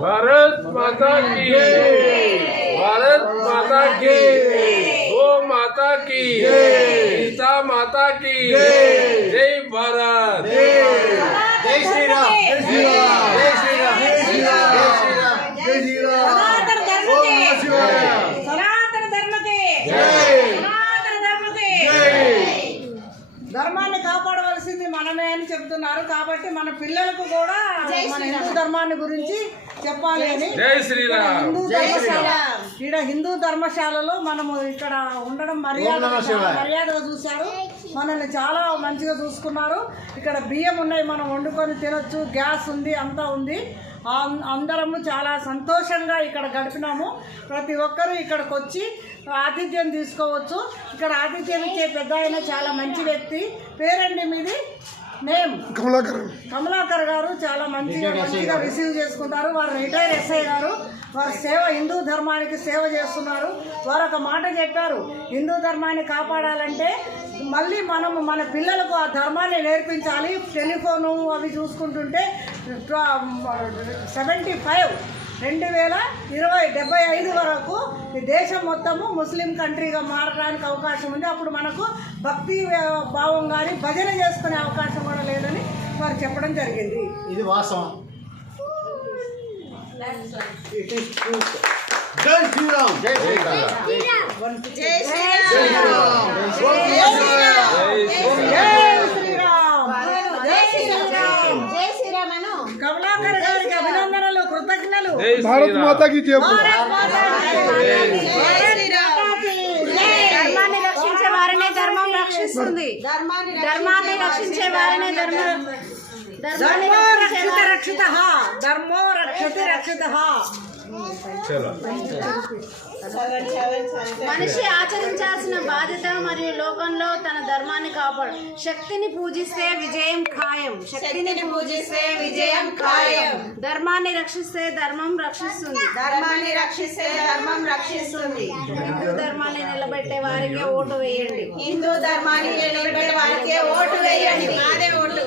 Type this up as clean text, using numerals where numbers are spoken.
भारत माता की भारत माता की गो माता की सीता माता की जय भारत जय श्री राम जय श्री राम जय श्री राम जय श्री राम जय श्री राम सनातन धर्म के सनातन धर्म के ధర్మాన్ని కాపాడవలసింది మనమే అని చెప్తున్నారు కాబట్టి మన పిల్లలకు కూడా మన హిందూ ధర్మాన్ని గురించి చెప్పాలి అని హిందూ ధర్మశాలలో మనము ఇక్కడ ఉండడం మర్యాదగా చూశారు. మనల్ని చాలా మంచిగా చూసుకున్నారు. ఇక్కడ బియ్యం ఉన్నాయి, మనం వండుకొని తినొచ్చు, గ్యాస్ ఉంది, అంతా ఉంది. అందరము చాలా సంతోషంగా ఇక్కడ గడిపినాము. ప్రతి ఒక్కరూ ఇక్కడికి వచ్చి ఆతిథ్యం తీసుకోవచ్చు. ఇక్కడ ఆతిథ్యం ఇచ్చే పెద్ద ఆయన చాలా మంచి వ్యక్తి. పేరండి మీది? నేమ్ కమలాకర్ గారు. చాలా మంచిగా రిసీవ్ చేసుకుంటారు. వారు రిటైర్ ఎస్ఐ గారు. వారు హిందూ ధర్మానికి సేవ చేస్తున్నారు. వారు ఒక మాట చెప్పారు, హిందూ ధర్మాన్ని కాపాడాలంటే మళ్ళీ మనము మన పిల్లలకు ఆ ధర్మాన్ని నేర్పించాలి. టెలిఫోను అవి చూసుకుంటుంటే 2075 వరకు ఈ దేశం మొత్తము ముస్లిం కంట్రీగా మారడానికి అవకాశం ఉంది. అప్పుడు మనకు భక్తి భావం కానీ భజన చేసుకునే అవకాశం కూడా లేదని వారు చెప్పడం జరిగింది. ఇది వాస్తవం. It is truth. జై శ్రీరామ్ జై శ్రీరామ్ జై శ్రీరామ్ జై శ్రీరామ్ జై శ్రీరామ్ అను కమలాకర్ గారికి అభినందనలు, కృతజ్ఞతలు. భారత్ మాతా की जय. ధర్మాన్ని రక్షించే వారినే ధర్మం రక్షిస్తుంది. ధర్మాన్ని రక్షించే వారినే ధర్మో రక్షతి రక్షిత. మనిషి ఆచరించాల్సిన బాధ్యత మరియు లోకంలో తన ధర్మాన్ని కాపాడు. శక్తిని పూజిస్తే విజయం ఖాయం. శక్తిని పూజిస్తే విజయం ఖాయం. ధర్మాన్ని రక్షిస్తే ధర్మం రక్షిస్తుంది. ధర్మాన్ని రక్షిస్తే ధర్మం రక్షిస్తుంది. హిందూ ధర్మాన్ని నిలబెట్టే వారికే ఓటు వేయండి. హిందూ ధర్మాన్ని నిలబెట్టే వారికే ఓటు వేయండి. అదే ఓటు.